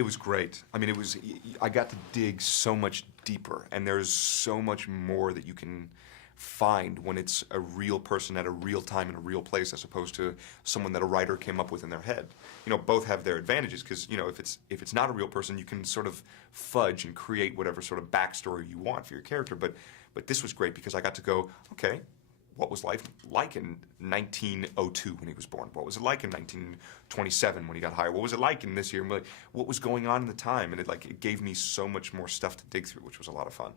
It was great. I mean, I got to dig so much deeper, and there's so much more that you can find when it's a real person at a real time in a real place as opposed to someone that a writer came up with in their head. You know, both have their advantages because, you know, if it's not a real person, you can sort of fudge and create whatever sort of backstory you want for your character. But this was great because I got to go, okay, what was life like in 1902 when he was born? What was it like in 1927 when he got hired? What was it like in this year? What was going on in the time? And it gave me so much more stuff to dig through, which was a lot of fun.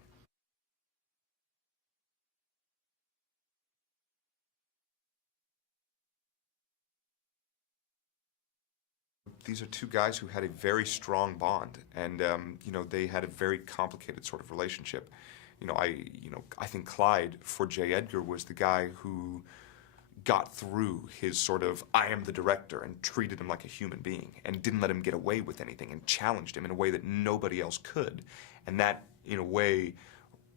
These are two guys who had a very strong bond, and you know, they had a very complicated sort of relationship. I think Clyde for J. Edgar was the guy who got through his sort of I am the director and treated him like a human being and didn't let him get away with anything and challenged him in a way that nobody else could, and that in a way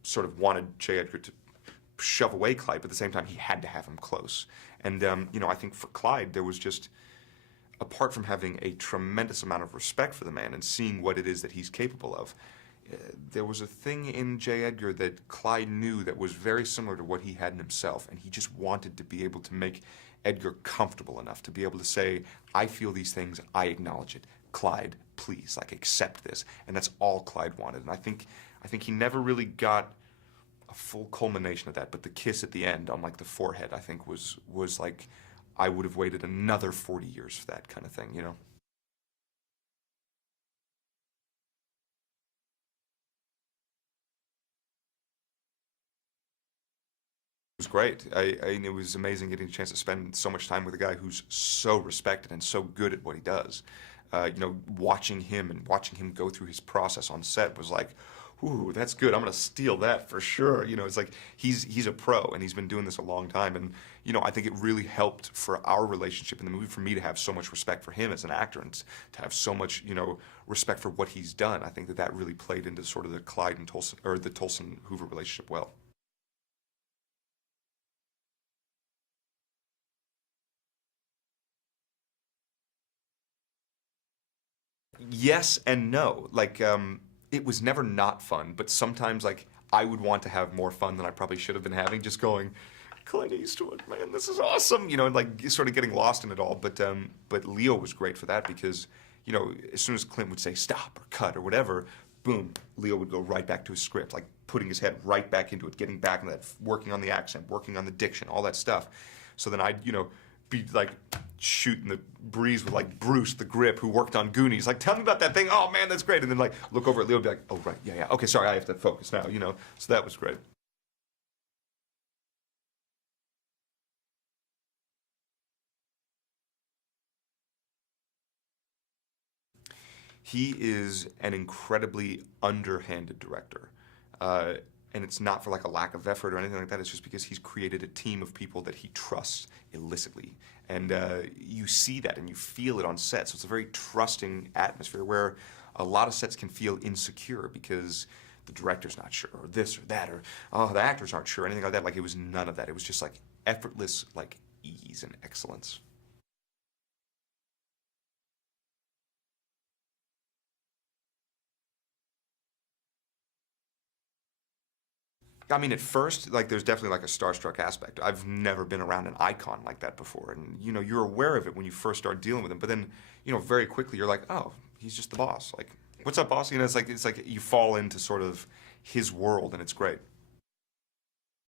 sort of wanted J. Edgar to shove away Clyde, but at the same time he had to have him close. And you know, I think for Clyde there was just, apart from having a tremendous amount of respect for the man and seeing what it is that he's capable of, there was a thing in J. Edgar that Clyde knew that was very similar to what he had in himself, and he just wanted to be able to make Edgar comfortable enough to be able to say, I feel these things, I acknowledge it. Clyde, please, like, accept this. And that's all Clyde wanted. And I think he never really got a full culmination of that, but the kiss at the end on, like, the forehead, I think was like, I would have waited another 40 years for that kind of thing, you know? It was great. It was amazing getting a chance to spend so much time with a guy who's so respected and so good at what he does. You know, watching him go through his process on set was like, ooh, that's good. I'm gonna steal that for sure. You know, it's like he's a pro and he's been doing this a long time. And you know, I think it really helped for our relationship in the movie for me to have so much respect for him as an actor and to have so much, you know, respect for what he's done. I think that really played into sort of the Clyde and Tolson, or the Tolson Hoover relationship well. Yes and no. Like, it was never not fun, but sometimes, like, I would want to have more fun than I probably should have been having, just going, Clint Eastwood, man, this is awesome, you know, and like sort of getting lost in it all. But Leo was great for that because, you know, as soon as Clint would say stop or cut or whatever, boom, Leo would go right back to his script, like putting his head right back into it, getting back into that, working on the accent, working on the diction, all that stuff. So then I'd, you know, be like shooting the breeze with like Bruce, the grip, who worked on Goonies. Like, tell me about that thing. Oh man, that's great. And then like look over at Leo and be like, oh right, yeah, yeah. Okay, sorry, I have to focus now, you know. So that was great. He is an incredibly underhanded director. Uh, and it's not for like a lack of effort or anything like that. It's just because he's created a team of people that he trusts illicitly. And you see that and you feel it on set. So it's a very trusting atmosphere where a lot of sets can feel insecure because the director's not sure, or this or that, or oh, the actors aren't sure, anything like that. Like, it was none of that. It was just like effortless, like, ease and excellence. I mean, at first, like, there's definitely like a starstruck aspect. I've never been around an icon like that before, and you know, you're aware of it when you first start dealing with him. But then, you know, very quickly you're like, oh, he's just the boss. Like, what's up, boss? You know, it's like you fall into sort of his world, and it's great.